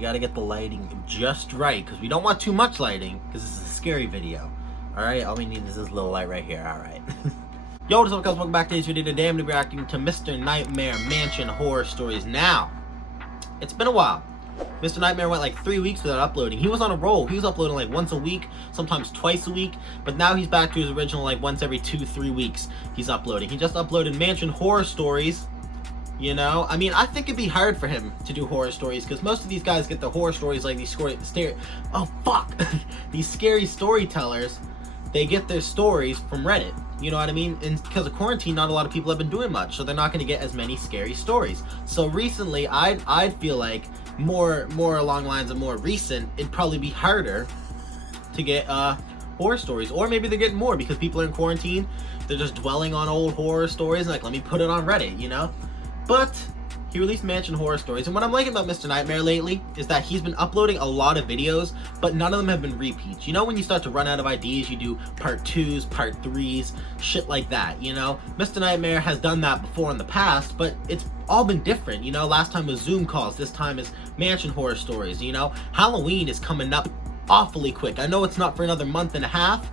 We gotta get the lighting just right, because we don't want too much lighting, because this is a scary video. Alright, all we need is this little light right here, alright. Yo, what's up guys, welcome back to today's video. Today I'm going to be reacting to Mr. Nightmare Mansion Horror Stories. Now, it's been a while. Mr. Nightmare went like 3 weeks without uploading. He was on a roll. He was uploading like once a week, sometimes twice a week, but now he's back to his original like once every 2-3 weeks he's uploading. He just uploaded Mansion Horror Stories. You know, I mean, I think it'd be hard for him to do horror stories because most of these guys get the horror stories like these these scary storytellers. They get their stories from Reddit. You know what I mean? And because of quarantine, not a lot of people have been doing much, so they're not going to get as many scary stories. So recently, I'd feel like more along the lines of more recent, it'd probably be harder to get horror stories, or maybe they're getting more because people are in quarantine. They're just dwelling on old horror stories and like, let me put it on Reddit, you know? But he released Mansion Horror Stories, and what I'm liking about Mr. Nightmare lately is that he's been uploading a lot of videos, but none of them have been repeats. You know, when you start to run out of ideas, you do part 2s, part 3s, shit like that, you know? Mr. Nightmare has done that before in the past, but it's all been different, you know? Last time was Zoom calls, this time is Mansion Horror Stories, you know? Halloween is coming up awfully quick. I know it's not for another month and a half,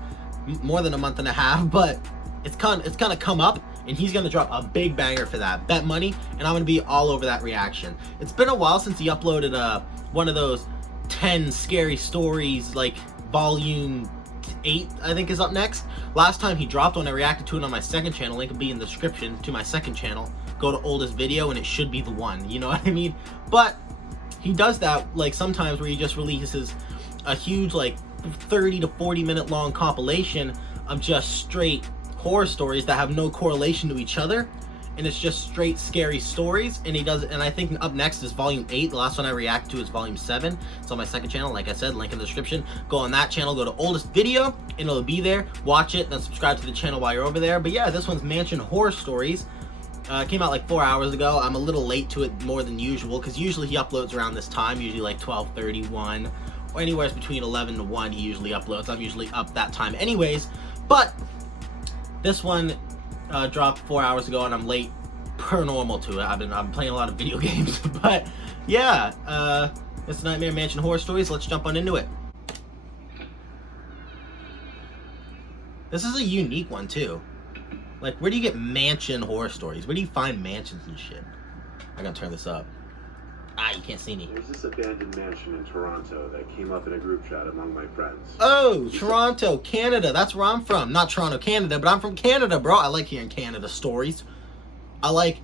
more than a month and a half, but it's gonna come up, and he's gonna drop a big banger for that. Bet money, and I'm gonna be all over that reaction. It's been a while since he uploaded one of those 10 scary stories, like volume 8, I think is up next. Last time he dropped one, I reacted to it on my second channel. Link will be in the description to my second channel. Go to oldest video, and it should be the one. You know what I mean? But he does that like sometimes where he just releases a huge like 30 to 40 minute long compilation of just straight horror stories that have no correlation to each other, and it's just straight scary stories. And he does, and I think up next is volume 8. The last one I reacted to is volume 7. It's on my second channel, like I said, link in the description. Go on that channel, go to oldest video, and it'll be there. Watch it, then subscribe to the channel while you're over there. But yeah, this one's Mansion Horror Stories. It came out like 4 hours ago. I'm a little late to it more than usual, because usually he uploads around this time, usually like 12:31, or anywhere between 11 to 1 he usually uploads. I'm usually up that time anyways, but this one dropped 4 hours ago, and I'm late per normal to it. I'm playing a lot of video games, but yeah, Mr. Nightmare Mansion Horror Stories. Let's jump on into it. This is a unique one too. Like, where do you get mansion horror stories? Where do you find mansions and shit? I gotta turn this up. Ah, you can't see me. There's this abandoned mansion in Toronto that came up in a group chat among my friends. Oh, Toronto, Canada. That's where I'm from. Not Toronto, Canada, but I'm from Canada, bro. I like hearing Canada stories. I like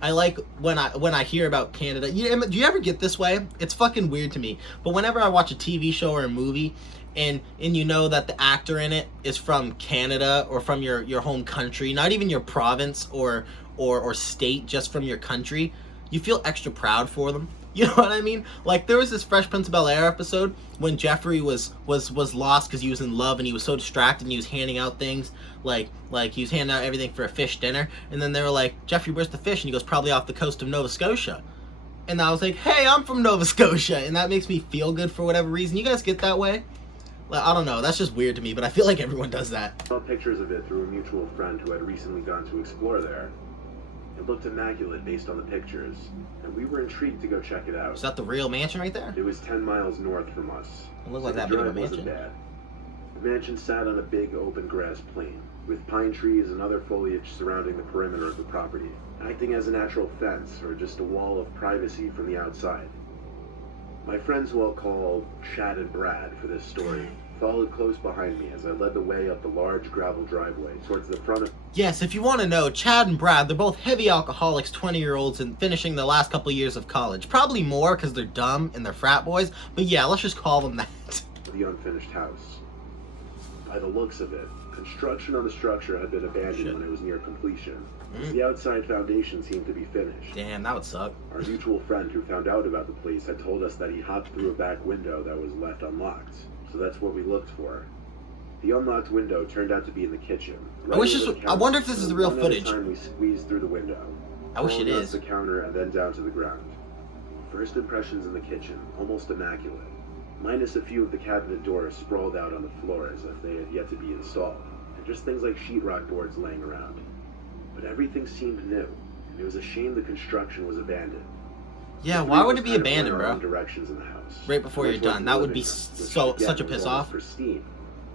when I hear about Canada. Do you ever get this way? It's fucking weird to me. But whenever I watch a TV show or a movie, and you know that the actor in it is from Canada or from your home country, not even your province or state, just from your country, you feel extra proud for them. You know what I mean? Like, there was this Fresh Prince of Bel-Air episode when Jeffrey was lost because he was in love and he was so distracted, and he was handing out things like he was handing out everything for a fish dinner, and then they were like, Jeffrey, where's the fish? And he goes, probably off the coast of Nova Scotia. And I was like, hey, I'm from Nova Scotia, and that makes me feel good for whatever reason. You guys get that way? Like, I don't know, that's just weird to me, but I feel like everyone does that. I saw pictures of it through a mutual friend who had recently gone to explore there. It looked immaculate based on the pictures, and we were intrigued to go check it out. Is that the real mansion right there? It was 10 miles north from us. It looked like that the big of a drive wasn't mansion. bad. The mansion sat on a big open grass plain, with pine trees and other foliage surrounding the perimeter of the property, acting as a natural fence or just a wall of privacy from the outside. My friends, who I'll call Chad and Brad for this story, followed close behind me as I led the way up the large gravel driveway towards the front of... Yes, if you want to know, Chad and Brad, they're both heavy alcoholics, 20-year-olds, and finishing the last couple years of college. Probably more because they're dumb and they're frat boys, but yeah, let's just call them that. The unfinished house. By the looks of it, construction on the structure had been abandoned when it was near completion. The outside foundation seemed to be finished. Damn, that would suck. Our mutual friend who found out about the place had told us that he hopped through a back window that was left unlocked. So that's what we looked for. The unlocked window turned out to be in the kitchen. I wonder if this is the real footage. One at a time we squeezed through the window. I wish it crawled up is. the counter and then down to the ground. First impressions in the kitchen, almost immaculate. Minus a few of the cabinet doors sprawled out on the floor as if they had yet to be installed. And just things like sheetrock boards laying around. But everything seemed new, and it was a shame the construction was abandoned. Yeah, The why three would of it us be kind of abandoned, went our bro? own directions in the house. Right before I you're went to done. the That would be living room, which, so again, such a was piss almost off. pristine.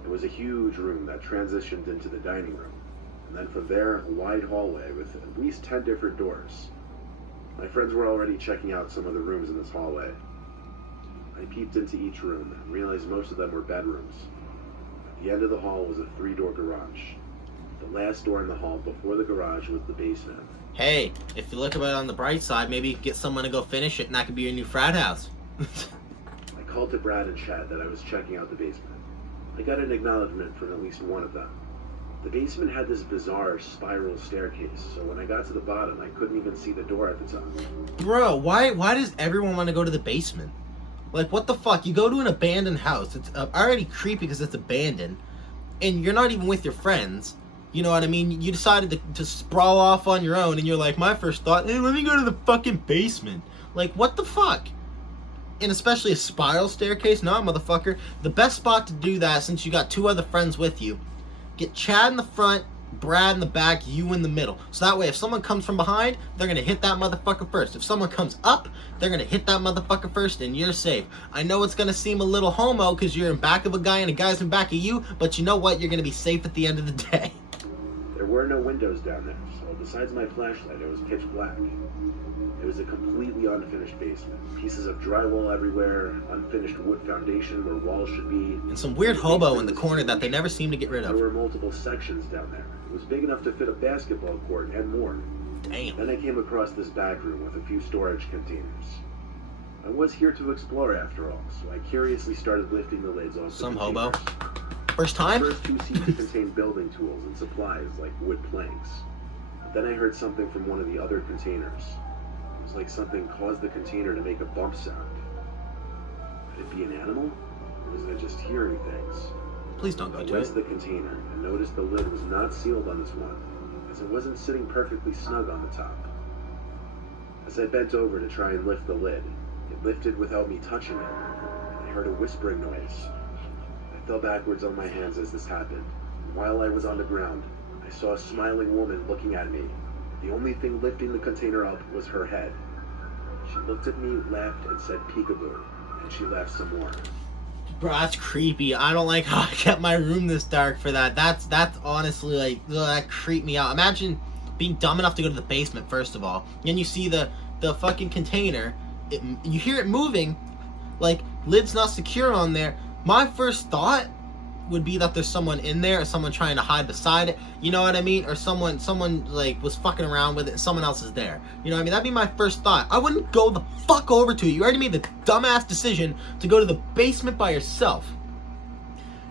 It was a huge room that transitioned into the dining room, and then from there, a wide hallway with at least 10 different doors. My friends were already checking out some of the rooms in this hallway. I peeped into each room and realized most of them were bedrooms. At the end of the hall was a 3-door garage. The last door in the hall before the garage was the basement. Hey, if you look at it on the bright side, maybe get someone to go finish it and that could be your new frat house. I called to Brad and Chad that I was checking out the basement. I got an acknowledgement from at least one of them. The basement had this bizarre spiral staircase, so when I got to the bottom, I couldn't even see the door at the top. Bro, why does everyone want to go to the basement? Like, what the fuck? You go to an abandoned house. It's already creepy because it's abandoned. And you're not even with your friends. You know what I mean? You decided to sprawl off on your own, and you're like, my first thought, hey, let me go to the fucking basement. Like, what the fuck? And especially a spiral staircase? No, motherfucker. The best spot to do that, since you got 2 other friends with you, get Chad in the front, Brad in the back, you in the middle. So that way, if someone comes from behind, they're going to hit that motherfucker first. If someone comes up, they're going to hit that motherfucker first, and you're safe. I know it's going to seem a little homo because you're in back of a guy and a guy's in back of you, but you know what? You're going to be safe at the end of the day. There were no windows down there, so besides my flashlight, it was pitch black. It was a completely unfinished basement. Pieces of drywall everywhere, unfinished wood foundation where walls should be. And some weird hobo in the corner that they never seem to get rid There of. were multiple sections down there. It was big enough to fit a basketball court and more. Damn. Then I came across this back room with a few storage containers. I was here to explore after all, so I curiously started lifting the lids off Some the hobo. containers. First The time? first 2 seemed to contain building tools and supplies like wood planks. Then I heard something from one of the other containers. It was like something caused the container to make a bump sound. Could it be an animal? Or was I just hearing things? Please don't go I to went it. to the container and noticed the lid was not sealed on this one, as it wasn't sitting perfectly snug on the top. As I bent over to try and lift the lid, it lifted without me touching it, and I heard a whispering noise. I fell backwards on my hands as this happened, and while I was on the ground, I saw a smiling woman looking at me. The only thing lifting the container up was her head. She looked at me, laughed, and said peekaboo, and she laughed some more. Bro, that's creepy. I don't like how I kept my room this dark for that. That's honestly like, ugh, that creeped me out. Imagine being dumb enough to go to the basement, first of all. And you see the fucking container. You hear it moving, like, lid's not secure on there. My first thought would be that there's someone in there, or someone trying to hide beside it, you know what I mean? Or someone like was fucking around with it and someone else is there. You know what I mean? That'd be my first thought. I wouldn't go the fuck over to it. You already made the dumbass decision to go to the basement by yourself.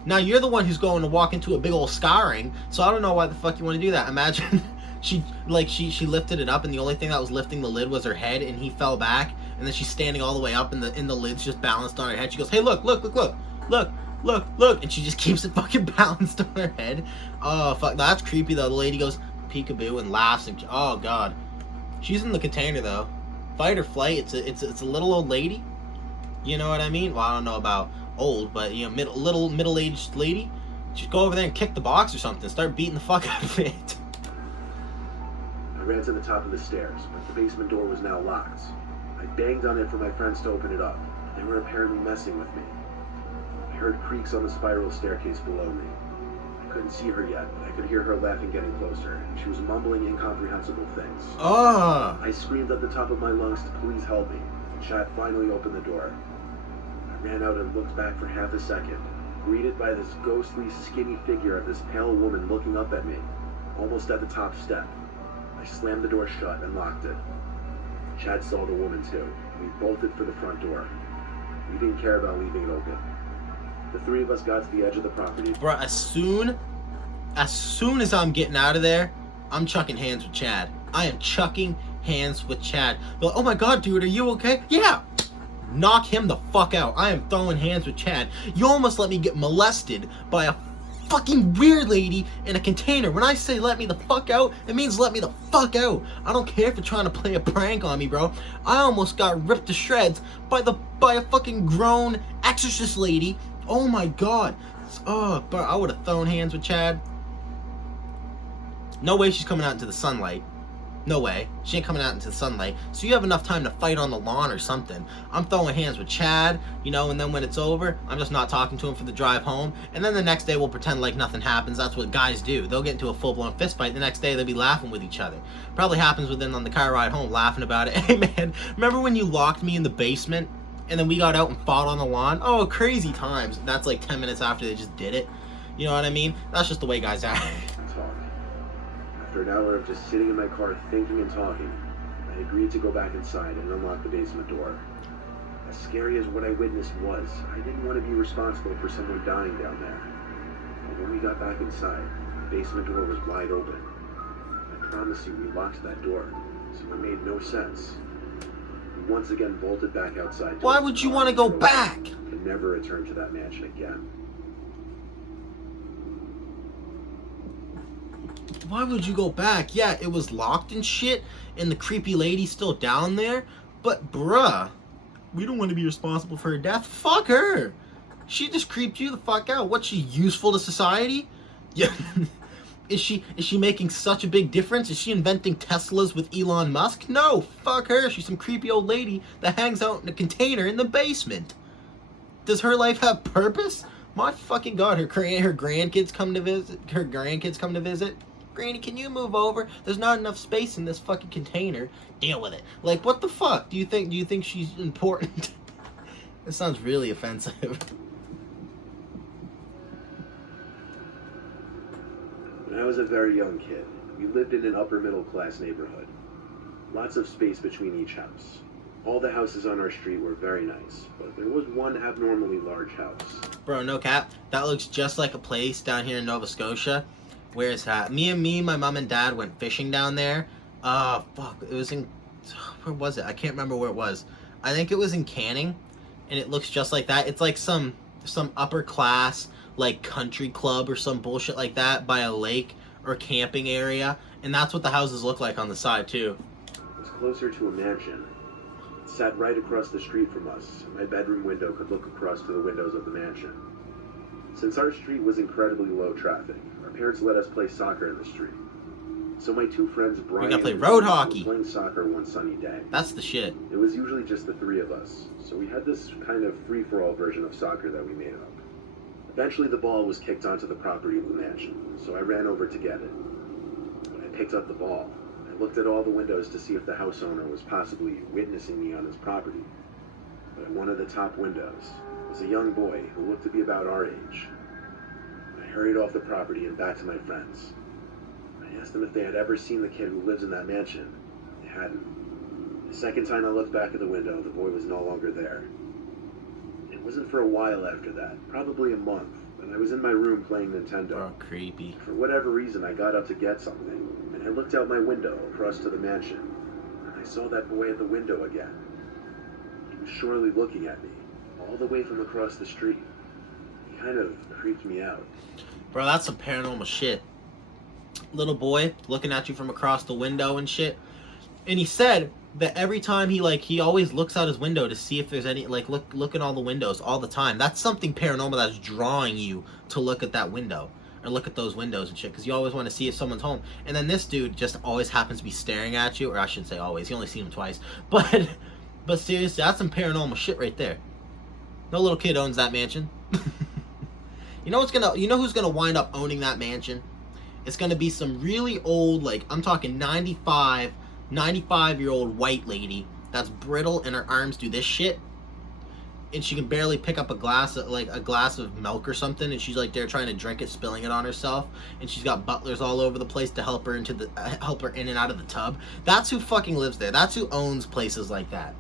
Now you're the one who's going to walk into a big old scarring, so I don't know why the fuck you want to do that. Imagine she lifted it up and the only thing that was lifting the lid was her head and he fell back, and then she's standing all the way up and the lid's just balanced on her head. She goes, hey, look, and she just keeps it fucking balanced on her head. Oh fuck, that's creepy though. The lady goes peekaboo and laughs and oh god. She's in the container though. Fight or flight. It's a little old lady. You know what I mean? Well, I don't know about old, but you know, middle-aged lady. Just go over there and kick the box or something. Start beating the fuck out of it. I ran to the top of the stairs, but the basement door was now locked. I banged on it for my friends to open it up. They were apparently messing with me. I heard creaks on the spiral staircase below me. I couldn't see her yet, but I could hear her laughing getting closer. She was mumbling incomprehensible things. Oh. I screamed at the top of my lungs to please help me, and Chad finally opened the door. I ran out and looked back for half a second, greeted by this ghostly, skinny figure of this pale woman looking up at me, almost at the top step. I slammed the door shut and locked it. Chad saw the woman too. We bolted for the front door. We didn't care about leaving it open. The 3 of us got to the edge of the property. Bro, as soon as I'm getting out of there, I'm chucking hands with Chad. I am chucking hands with Chad. They're like, oh my god, dude, are you okay? Yeah! Knock him the fuck out. I am throwing hands with Chad. You almost let me get molested by a fucking weird lady in a container. When I say let me the fuck out, it means let me the fuck out. I don't care if you're trying to play a prank on me, bro. I almost got ripped to shreds by a fucking grown exorcist lady. Oh my god. Oh, bro, I would have thrown hands with Chad. No way she's coming out into the sunlight. No way. She ain't coming out into the sunlight. So you have enough time to fight on the lawn or something. I'm throwing hands with Chad, you know, and then when it's over, I'm just not talking to him for the drive home. And then the next day we'll pretend like nothing happens. That's what guys do. They'll get into a full-blown fist fight. The next day they'll be laughing with each other. Probably happens within on the car ride home, laughing about it. Hey man, remember when you locked me in the basement and then we got out and fought on the lawn? Oh, crazy times. That's like 10 minutes after they just did it. You know what I mean? That's just the way guys are. After an hour of just sitting in my car thinking and talking, I agreed to go back inside and unlock the basement door. As scary as what I witnessed was, I didn't want to be responsible for someone dying down there. But when we got back inside, the basement door was wide open. I promise you we locked that door, so it made no sense. We once again bolted back outside. Why would you want to go back? And never return to that mansion again. Why would you go back? Yeah, it was locked and shit, and the creepy lady's still down there. But bruh, we don't want to be responsible for her death. Fuck her. She just creeped you the fuck out. What's she, useful to society? Yeah. Is she making such a big difference? Is she inventing Teslas with Elon Musk? No, fuck her. She's some creepy old lady that hangs out in a container in the basement. Does her life have purpose? My fucking god, her grandkids come to visit. Granny, can you move over? There's not enough space in this fucking container. Deal with it. Like, what the fuck? Do you think she's important? This sounds really offensive. When I was a very young kid, we lived in an upper middle class neighborhood. Lots of space between each house. All the houses on our street were very nice, but there was one abnormally large house. Bro, no cap. That looks just like a place down here in Nova Scotia. Where is that? My mom and dad went fishing down there. Fuck. It was in... Where was it? I can't remember where it was. I think it was in Canning. And it looks just like that. It's like some upper class, like, country club or some bullshit like that by a lake or camping area. And that's what the houses look like on the side, too. It was closer to a mansion. It sat right across the street from us, and my bedroom window could look across to the windows of the mansion. Since our street was incredibly low traffic, our parents let us play soccer in the street. So my two friends, Brian gotta play and road Steve, hockey. were playing soccer one sunny day. That's the shit. It was usually just the three of us, so we had this kind of free-for-all version of soccer that we made up. Eventually the ball was kicked onto the property of the mansion, so I ran over to get it. When I picked up the ball, I looked at all the windows to see if the house owner was possibly witnessing me on his property. But at one of the top windows was a young boy who looked to be about our age. I hurried off the property and back to my friends. I asked them if they had ever seen the kid who lives in that mansion. They hadn't. The second time I looked back at the window, the boy was no longer there. It wasn't for a while after that, probably a month, and I was in my room playing Nintendo. Oh, creepy. For whatever reason, I got up to get something, and I looked out my window across to the mansion, and I saw that boy at the window again. He was surely looking at me, all the way from across the street. He kind of creeped me out. Bro, that's some paranormal shit. Little boy looking at you from across the window and shit. And he said that every time he always looks out his window to see if there's any, like, look at all the windows all the time. That's something paranormal that's drawing you to look at that window. Or look at those windows and shit. Because you always want to see if someone's home. And then this dude just always happens to be staring at you. Or I shouldn't say always. You only see him twice. But seriously, that's some paranormal shit right there. No little kid owns that mansion. You know who's gonna wind up owning that mansion? It's gonna be some really old, like, I'm talking 95-year-old white lady that's brittle and her arms do this shit. And she can barely pick up a glass of milk or something, and she's like there trying to drink it, spilling it on herself. And she's got butlers all over the place to help her in and out of the tub. That's who fucking lives there. That's who owns places like that.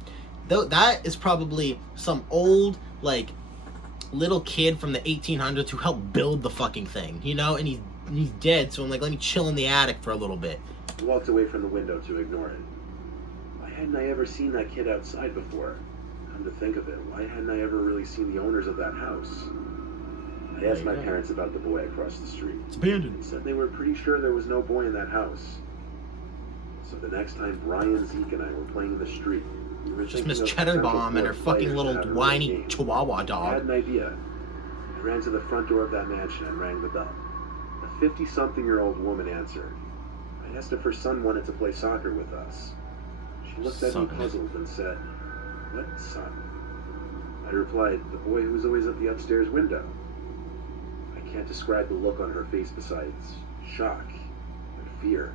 That is probably some old, like, little kid from the 1800s who helped build the fucking thing, you know? And he's dead, so I'm like, let me chill in the attic for a little bit. I walked away from the window to ignore it. Why hadn't I ever seen that kid outside before? Come to think of it, why hadn't I ever really seen the owners of that house? I asked my parents about the boy across the street. It's abandoned. They said they were pretty sure there was no boy in that house. So the next time Brian, Zeke, and I were playing in the street, we were Just thinking Miss of Cheddar potential Bomb and her fourth fucking players little that had a whiny name. Chihuahua I had dog. an idea. I ran to the front door of that mansion and rang the bell. A 50-something-year-old woman answered. I I asked if her son wanted to play soccer with us. She looked at me puzzled and said, "What son?" I replied, "The boy who was always at the upstairs window." I can't describe the look on her face besides shock and fear.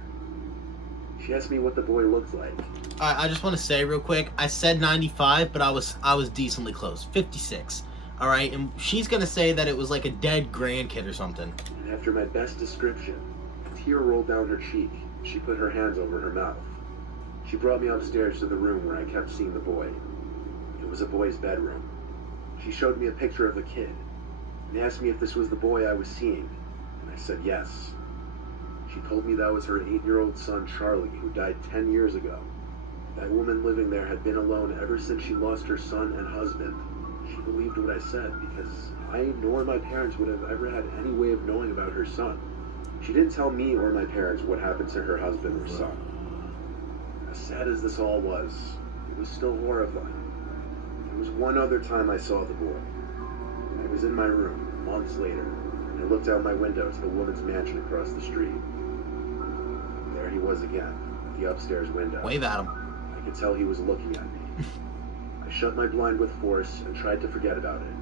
She asked me what the boy looked like. I just want to say real quick, I said 95, but I was decently close. 56. All right, and she's gonna say that it was like a dead grandkid or something. And after my best description, a tear rolled down her cheek. She put her hands over her mouth. She brought me upstairs to the room where I kept seeing the boy. It was a boy's bedroom. She showed me a picture of the kid and asked me if this was the boy I was seeing, and I said yes. She told me that was her 8-year-old son, Charlie, who died 10 years ago. That woman living there had been alone ever since she lost her son and husband. She believed what I said because I nor my parents would have ever had any way of knowing about her son. She didn't tell me or my parents what happened to her husband or son. As sad as this all was, it was still horrifying. There was one other time I saw the boy. I was in my room, months later, and I looked out my window to the woman's mansion across the street. There he was again, at the upstairs window. Wave at him. I could tell he was looking at me. I shut my blind with force and tried to forget about it.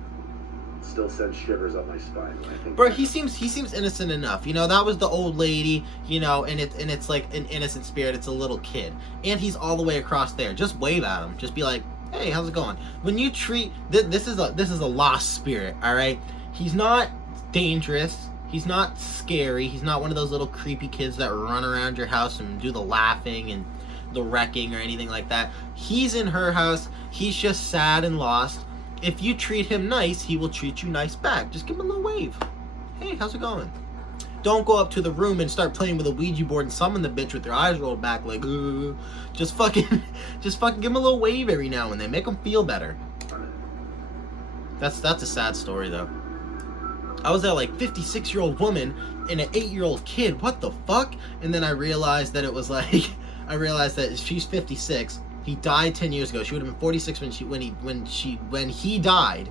It still sends shivers up my spine when I think. Bro, he seems innocent enough. You know, that was the old lady, you know, and it's like an innocent spirit. It's a little kid. And he's all the way across there. Just wave at him. Just be like, "Hey, how's it going?" When you treat this is a lost spirit, all right? He's not dangerous. He's not scary. He's not one of those little creepy kids that run around your house and do the laughing and the wrecking or anything like that. He's in her house. He's just sad and lost. If you treat him nice, he will treat you nice back. Just give him a little wave. "Hey, how's it going?" Don't go up to the room and start playing with a Ouija board and summon the bitch with your eyes rolled back like, "Ugh." Just fucking give him a little wave every now and then. Make him feel better. That's a sad story though. I was that like 56-year-old woman and an 8-year-old kid. What the fuck? And then I realized that it was like, I realized that she's 56. He died 10 years ago. She would have been 46 when he died,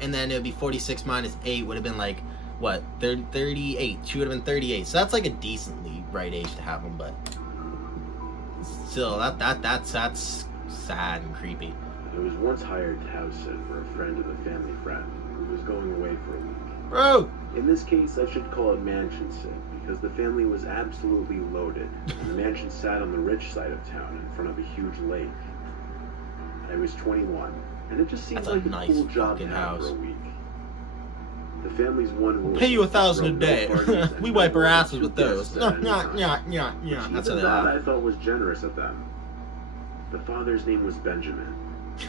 and then it would be 46 minus 8 would have been like what 38. She would have been 38. So that's like a decently right age to have him, but still that's sad and creepy. I was once hired to house sit for a friend of a family friend who was going away for a week. Bro! In this case, I should call it mansion sit because the family was absolutely loaded. And the mansion sat on the rich side of town in front of a huge lake. I was 21, and it just seemed That's like a a nice cool job to fucking have house. for a week. The family's one rule. We'll pay you was to $1,000 a throw no day. parties and We no wipe our more than asses 2 with those. guests at any time. Yeah. That's how Even they that laugh. I thought was generous of them. The father's name was Benjamin.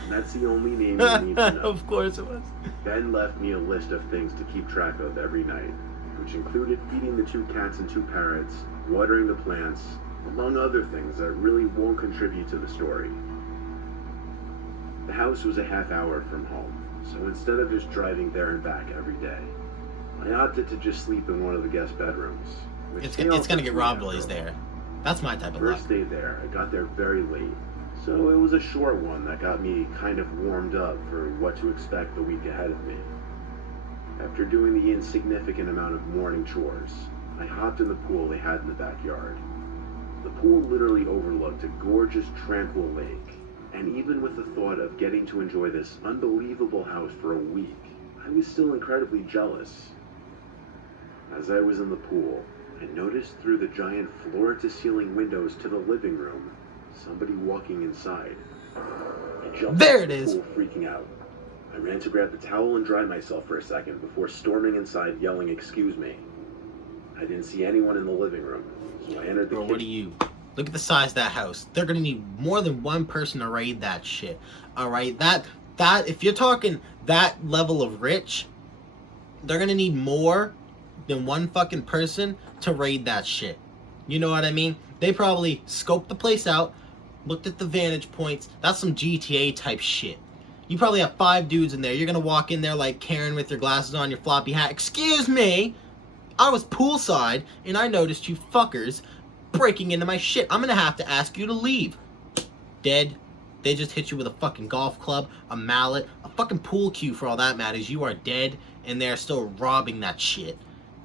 And that's the only name you need to know. Of course it was. Ben left me a list of things to keep track of every night, which included feeding the 2 cats and 2 parrots, watering the plants, among other things that really won't contribute to the story. The house was a half hour from home, so instead of just driving there and back every day, I opted to just sleep in one of the guest bedrooms. which It's they gonna offered get free robbed while after he's a while. there. That's my type of luck. First day there, I got there very late, so it was a short one that got me kind of warmed up for what to expect the week ahead of me. After doing the insignificant amount of morning chores, I hopped in the pool they had in the backyard. The pool literally overlooked a gorgeous, tranquil lake, and even with the thought of getting to enjoy this unbelievable house for a week, I was still incredibly jealous. As I was in the pool, I noticed through the giant floor-to-ceiling windows to the living room somebody walking inside. I jumped There out it of the is. pool, freaking out. I ran to grab the towel and dry myself for a second before storming inside yelling, "Excuse me." I didn't see anyone in the living room, so I entered the Bro, kitchen. what are you? Look at the size of that house. They're gonna need more than one person to raid that shit. Alright? That if you're talking that level of rich, they're gonna need more than one fucking person to raid that shit. You know what I mean? They probably scoped the place out, looked at the vantage points. That's some GTA type shit. You probably have 5 dudes in there. You're gonna walk in there like Karen with your glasses on, your floppy hat. "Excuse me, I was poolside and I noticed you fuckers breaking into my shit. I'm gonna have to ask you to leave." Dead. They just hit you with a fucking golf club, a mallet, a fucking pool cue for all that matters. You are dead and they're still robbing that shit.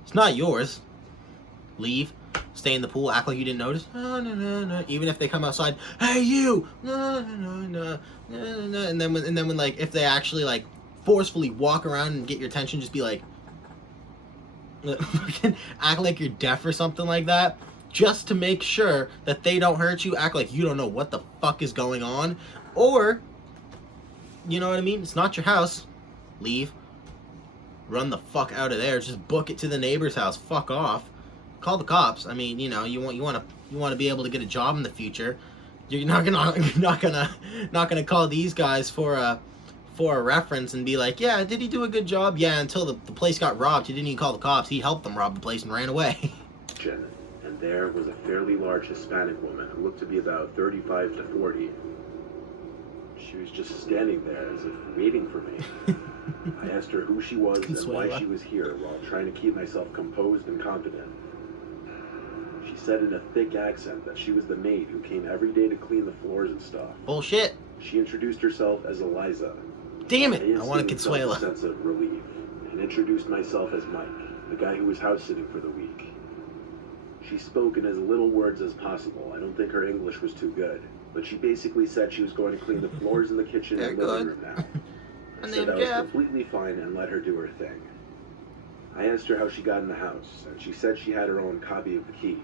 It's not yours. Leave. Stay in the pool, act like you didn't notice. No, no, no, no. Even if they come outside, hey you, no, no, no, no, no, no. And then when like if they actually like forcefully walk around and get your attention, just be like, act like you're deaf or something like that, just to make sure that they don't hurt you. Act like you don't know what the fuck is going on, or you know what I mean. It's not your house. Leave. Run the fuck out of there. Just book it to the neighbor's house. Fuck off. Call the cops. I mean, you know, you want to be able to get a job in the future. You're not gonna call these guys for a reference and be like, yeah, did he do a good job? Yeah, until the place got robbed, he didn't even call the cops. He helped them rob the place and ran away. And there was a fairly large Hispanic woman who looked to be about 35 to 40. She was just standing there as if waiting for me. I asked her who she was and why she was here while trying to keep myself composed and confident. She said in a thick accent that she was the maid who came every day to clean the floors and stuff. Bullshit. She introduced herself as Eliza. Damn it, I want to Consuela. A sense of relief, and introduced myself as Mike, the guy who was house sitting for the week. She spoke in as little words as possible. I don't think her English was too good, but she basically said she was going to clean the floors in the kitchen and living room now. I said that was completely fine and let her do her thing. I asked her how she got in the house, and she said she had her own copy of the key.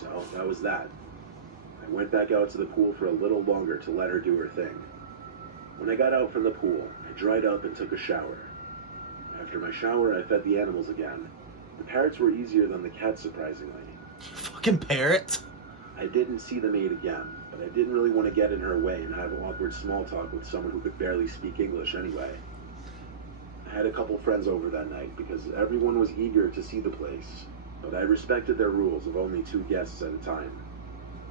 So that was that. I went back out to the pool for a little longer to let her do her thing. When I got out from the pool, I dried up and took a shower. After my shower, I fed the animals again. The parrots were easier than the cats, surprisingly. Fucking parrots. I didn't see the maid again, but I didn't really want to get in her way and have awkward small talk with someone who could barely speak English anyway. I had a couple friends over that night because everyone was eager to see the place, but I respected their rules of only 2 guests at a time.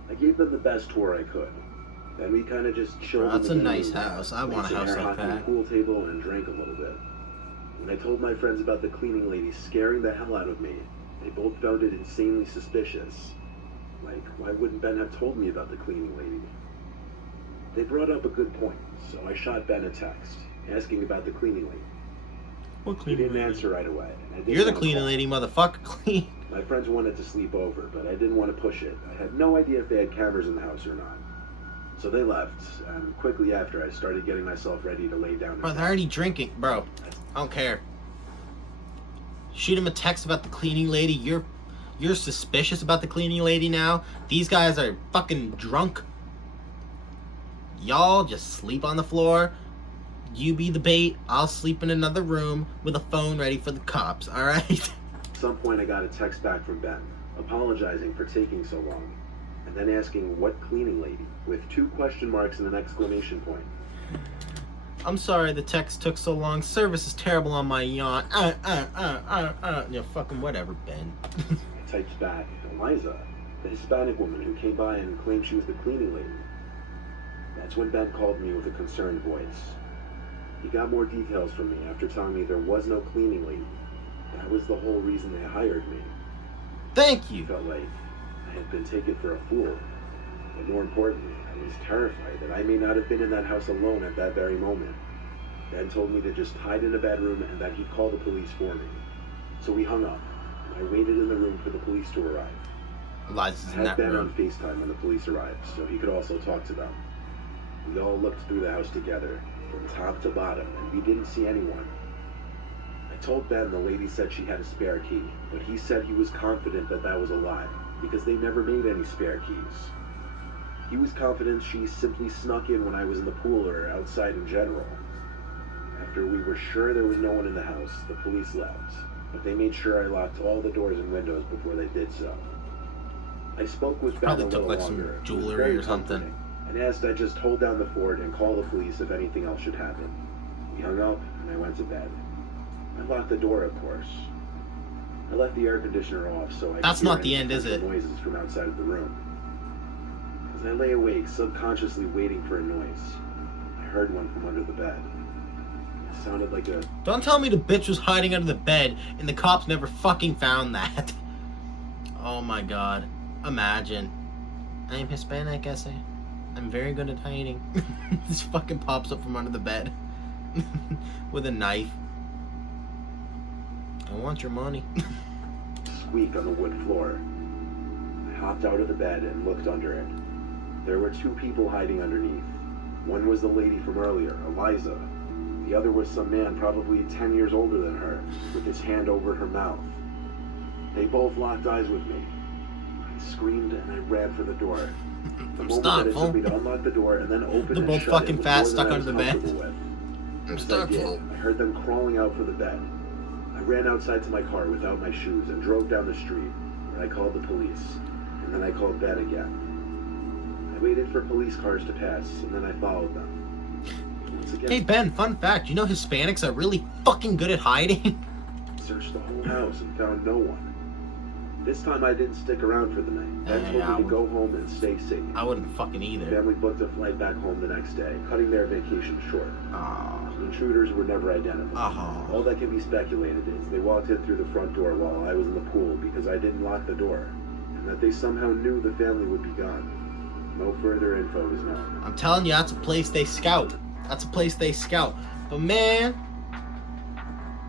I gave them the best tour I could. Then we kind of just chilled. That's a nice house. I want a house like that. Pool table and drank a little bit. When I told my friends about the cleaning lady scaring the hell out of me, they both found it insanely suspicious. Like, why wouldn't Ben have told me about the cleaning lady? They brought up a good point, so I shot Ben a text, asking about the cleaning lady. What cleaning He didn't lady? answer right away. You're the cleaning lady, motherfucker. Clean. My friends wanted to sleep over, but I didn't want to push it. I had no idea if they had cameras in the house or not. So they left, and quickly after, I started getting myself ready to lay down. Bro, they're already drinking. Bro, I don't care. Shoot him a text about the cleaning lady. You're suspicious about the cleaning lady now? These guys are fucking drunk. Y'all just sleep on the floor. You be the bait. I'll sleep in another room with a phone ready for the cops, alright? At some point I got a text back from Ben, apologizing for taking so long, and then asking what cleaning lady, with 2 question marks and an exclamation point. I'm sorry the text took so long. Service is terrible on my yacht. Yeah, fucking whatever, Ben. I typed back, Eliza, the Hispanic woman who came by and claimed she was the cleaning lady. That's when Ben called me with a concerned voice. He got more details from me after telling me there was no cleaning lady. That was the whole reason they hired me. Thank you. I felt like I had been taken for a fool. But more importantly, I was terrified that I may not have been in that house alone at that very moment. Ben told me to just hide in a bedroom and that he'd call the police for me. So we hung up, and I waited in the room for the police to arrive. Eliza's I in had that Ben room. on FaceTime when the police arrived, so he could also talk to them. We all looked through the house together, from top to bottom, and we didn't see anyone. I told Ben the lady said she had a spare key, but he said he was confident that that was a lie, because they never made any spare keys. He was confident she simply snuck in when I was in the pool or outside in general. After we were sure there was no one in the house, the police left, but they made sure I locked all the doors and windows before they did so. I spoke with Ben Probably a took, little like, some longer. jewelry It was very or something. comforting, and asked I just hold down the fort and call the police if anything else should happen. We hung up, and I went to bed. I locked the door, of course. I left the air conditioner off so I That's could hear not the any end, is potential it? noises from outside of the room. As I lay awake, subconsciously waiting for a noise, I heard one from under the bed. It sounded like a... Don't tell me the bitch was hiding under the bed and the cops never fucking found that. Oh my god. Imagine. I'm Hispanic, I say. I'm very good at hiding. This fucking pops up from under the bed. With a knife. I want your money. squeak on the wood floor. hopped out of the bed and looked under it. There were two people hiding underneath. One was the lady from earlier, Eliza. The other was some man probably 10 years older than her, with his hand over her mouth. They both locked eyes with me. I screamed and I ran for the door. The moment that it took me to unlock the door and then open They're and both shut fucking it was fat, more stuck than I under was the bed. comfortable with. I'm As I stuck, did, fool. I heard them crawling out for the bed. I ran outside to my car without my shoes and drove down the street, where I called the police, and then I called Ben again. I waited for police cars to pass, and then I followed them. Once again, Hey Ben, fun fact, you know Hispanics are really fucking good at hiding? searched the whole house and found no one. This time I didn't stick around for the night. Ben Yeah, told I me to go home and stay safe. I wouldn't fucking either. Family booked a flight back home the next day, cutting their vacation short. Ah. Intruders were never identified. All that can be speculated is they walked in through the front door while I was in the pool because I didn't lock the door, and that they somehow knew the family would be gone. No further info is known. I'm telling you, that's a place they scout. That's a place they scout. But man,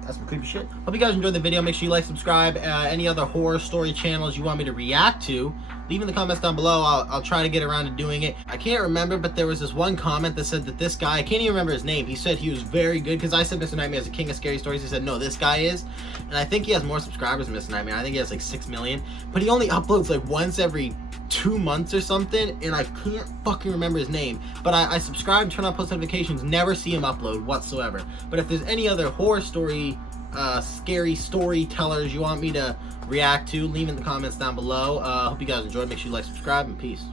that's some creepy shit. Hope you guys enjoyed the video. Make sure you like, subscribe. Any other horror story channels you want me to react to, leave in the comments down below. I'll try to get around to doing it. I can't remember, but there was this one comment that said that this guy, I can't even remember his name. He said he was very good, because I said Mr. Nightmare is the king of scary stories. He said, no, this guy is. And I think he has more subscribers than Mr. Nightmare. I think he has like 6 million. But he only uploads like once every 2 months or something, and I can't fucking remember his name. But I subscribe, turn on post notifications, never see him upload whatsoever. But if there's any other horror story, scary storytellers you want me to react to, leave in the comments down below. Hope you guys enjoyed. Make sure you like, subscribe, and peace.